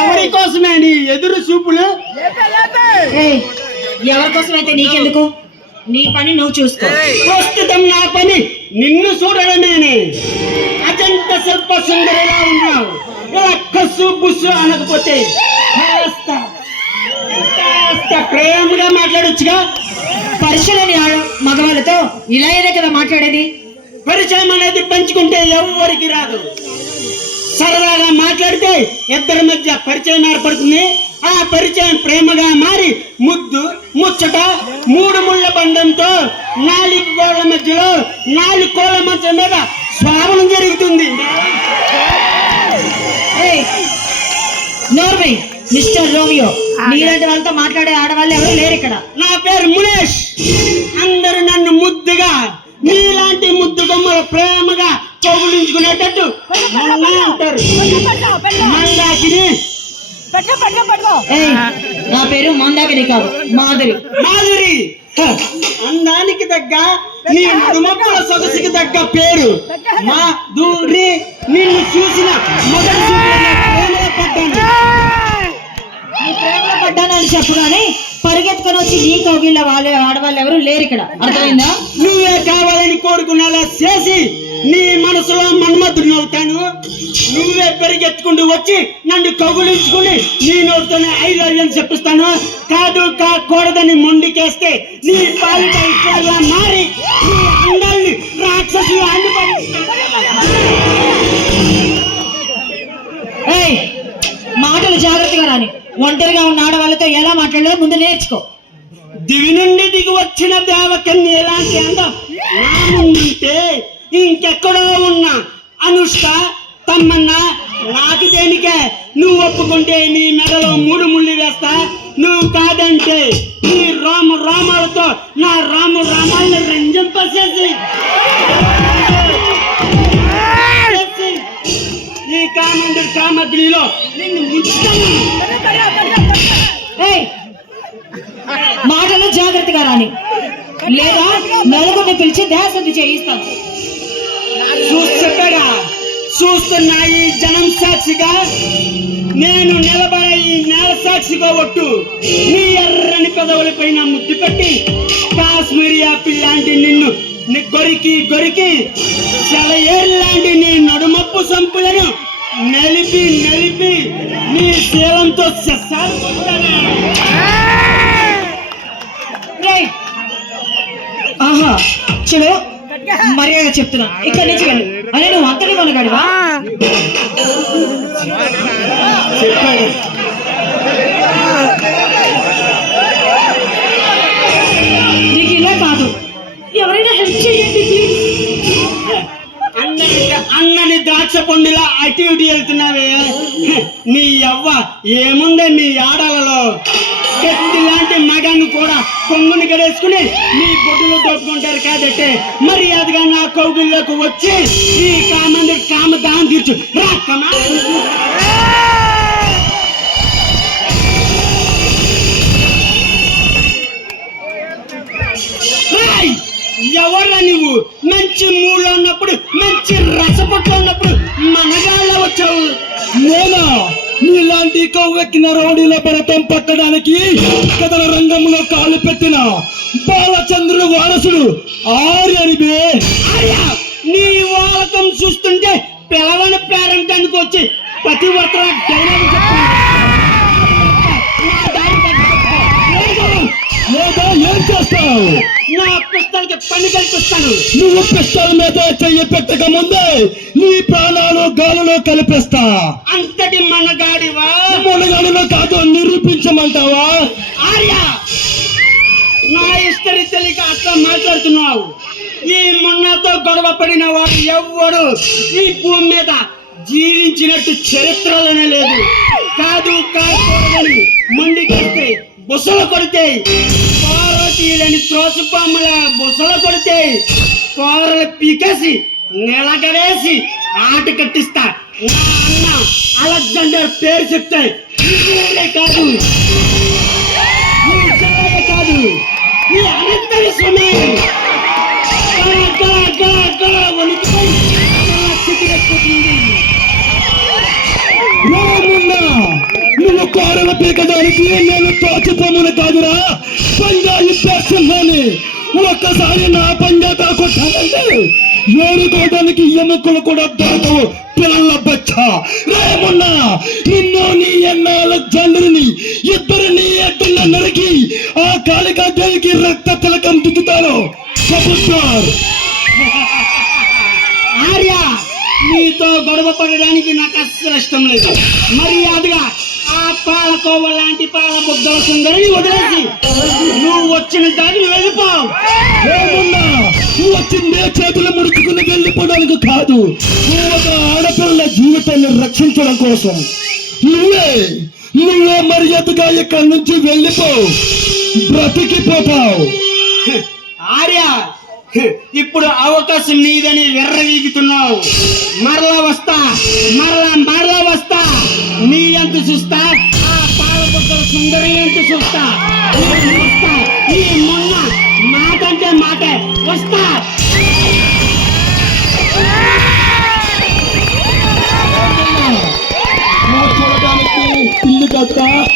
ఎవరి కోసమే నీ ఎదురు చూపులు? ఎవరి కోసమైతే నీకెందుకు? నీ పని నువ్వు చూసుకో. ప్రస్తుతం నా పని నిన్ను చూడడమేనే. అజంత సర్ప సుందరిలా ఉన్నావు. ఇలా కస్సు బుస్సు అనకపోతే కాస్త ప్రేమగా మాట్లాడొచ్చుగా. పరిచయని మగవాళ్ళతో ఇలా ఏదే కదా మాట్లాడేది. పరిచయం అనేది పంచుకుంటే ఎవరికి రాదు. సరదాగా మాట్లాడితే ఇద్దరి మధ్య పరిచయం ఏర్పడుతుంది. ఆ పరిచయం ప్రేమగా మారి ముద్దు ముచ్చట 3 ముళ్ళ బంధంతో 4 గోళ్ల మధ్యలో 4 కోళ్ల మంచం మీద శ్రావణం జరుగుతుంది. నోర్మై మిస్టర్ రోమియో, నీలాంటి వాళ్ళతో మాట్లాడే ఆడవాళ్ళు ఎవరు లేరు ఇక్కడ. నా పేరు మునేష్. అందరూ నన్ను ముద్దుగా నీలాంటి ముద్దు బొమ్మలు ప్రేమగా కౌగులించుకునేటట్టు అంటారు. మందాకిని. నా పేరు మందాకిని కాదు, మాధురి. మాధురి అందానికి తగ్గ నీ నడుమప్పుల సొగసుకి తగ్గ పేరు మాధురి. నిన్ను చూసిన మొదటి ప్రేమలో పడ్డానని చెప్పగానే పరిగెత్తుకొని వచ్చి నీ కౌగిళ్ళ వాళ్ళే ఆడవాళ్ళు ఎవరు లేరు ఇక్కడ. అర్థమైందా? నువ్వే కావాలని కోరుకునేలా చేసి నీ మనసులో మన్మధుడిని అవుతాను. నువ్వే పరిగెత్తుకుంటూ వచ్చి నన్ను కౌగులించుకుని నీ నోటితోనే 5 అయ్యని చెప్పిస్తాను. కాదు కాకూడదని మొండికేస్తే నీ పాలిట ఇట్లా మారి నీ అందాల్ని రాక్షసులు మాటలు జాగ్రత్తగా రాని. ఒంటరిగా ఉన్న ఆడవాళ్ళతో ఎలా మాట్లాడాలో ముందు నేర్చుకో. దివి నుండి దిగి వచ్చిన దేవకన్య ఎలాంటి అందం నా ముందుంటే ఇంకెక్కడో ఉన్న అనుష్క తమ్మన్న నాకు దేనికే. నువ్వు ఒప్పుకుంటే నీ మెడలో 3 ముళ్ళు వేస్తా. నువ్వు కాదంటే నీ రామాలతో నా రామాలను రంజింపచేసి ఈ కామగ్నిలో నిన్ను ముంచుతాను. మాటలు జాగ్రత్తగా రాని, లేదా నలుగురిని పిలిచి దేశంతి చేయిస్తాను. చెప్పాడా? చూస్తున్నా ఈ జనం సాక్షిగా, నేను నిలబడే ఈ నేల సాక్షిగా ఒట్టు. నీ ఎర్రని పెదవులపైన ముద్దు పెట్టి కాశ్మీరీ యాపిల్ లాంటి నిన్ను గొరికి సెలయేర్లాంటి నీ నడుమప్పు సంపులను నలిపి నీ శీలంతో ఆహా చూడు, మర్యాద చెప్తున్నా, ఇక్కడి నుంచి వెళ్ళు. అరే నువ్వు అంతటి మనగాడివా? చెప్పాడు. నీకు ఇలా కాదు, ఎవరైనా హెల్ప్ చేయండి ప్లీజ్. అన్నని ద్రాక్ష పండులా అటు ఇటు వెళ్తున్నావే. నీ అవ్వ ఏముందే నీ ఆడలలో. కత్తి లాంటి మగాన్ని కూడా కొంగుని గడేసుకుని నీ బొడ్డులో దోపుకుంటారు కాబట్టే మర్యాదగా నా కౌగుల్లోకి వచ్చి ఈ కామదాన్ని తీర్చు. రాకమా ఎవరా నువ్వు? మంచి మూడులో ఉన్నప్పుడు, మంచి రసపట్లో ఉన్నప్పుడు మనగాళ్ళ వచ్చావు. నేనా? నీలాంటి కొవ్వెక్కిన రౌడీల భరతం పట్టడానికి కథల రంగంలో కాలు పెట్టిన బాలచంద్రుడు వారసుడు ఆర్యనిబే. ఆర్య, నీ వాలకం చూస్తుంటే పిలవని పేరంటానికి వచ్చి పతివ్రత డైలాగ్ చెప్పాను. లేదా ఏం చేస్తావు? నా పిస్తలకి పని కల్పిస్తాను. నువ్వు పిస్తల మీద చెయ్యి పెట్టక ముందే నీ ప్రాణాలు గాలిలో కలిపేస్తా. అంతటి మనగాడివా? మనగాడిలో కాదు, నిరూపించమంటావా? ఆర్య, నా ఇష్టరి తెలియక అట్లా మాట్లాడుతున్నావు. ఈ మొన్నతో గొడవ పడిన వాడు ఎవ్వడు ఈ భూమి మీద జీవించినట్టు చరిత్రలోనే లేదు. కాదు కాకూడదని మొండికెళ్తే బుసలు కొడితే, పార్వతీయులని త్రోసుపాముల బుసలు కొడితే కూరలు పీకేసి నిలగడేసి ఆట కట్టిస్తా. నా అన్న అలెగ్జాండర్ పేరు చెప్తే కాదు, కాదు ఈ అనంతరి సమయం వణికిపోయి దానికి నేను తోచిపోమును కాదురా, పంజా ఇప్పేస్తున్నాను. ఒక్కసారి నా పంజా కొట్టానంటే ఏడుకోవడానికి ఎముకలు కూడా దొరకవు పిల్లల బచ్చ. రేమున్నా నిన్ను నీ ఎన్నాళ్ళ జండ్రిని ఇద్దరిని ఎద్దుల నరికి ఆ కాళికా దేవికి రక్త తిలకం దిగుతాను. కబుర్దార్. ఆర్య, నీతో గొడవ పడడానికి నాకు అస్సలు ఇష్టం లేదు. మర్యాదగా ఆ పాలకోవ లాంటి పాల బుద్ధల సుందరిని వదిలేసి నువ్వు వచ్చిన దాన్ని వెళ్ళిపోవు. ఏమున్నా వచ్చిందే చేతులు ముడుచుకుని వెళ్ళిపోవడానికి కాదు, ఒక ఆడపిల్ల జీవితాన్ని రక్షించడం కోసం. నువ్వే మర్యాదగా ఇక్కడి నుంచి వెళ్ళిపో, బ్రతికిపోతావు. ఆర్య, ఇప్పుడు అవకాశం నీదని వెర్రవీగుతున్నావు. మరలా వస్తా, మరలా వస్తా. నీ ఎంత చూస్తా, ఆ పాలబుద్ధల సుందరి ఎంత చూస్తా.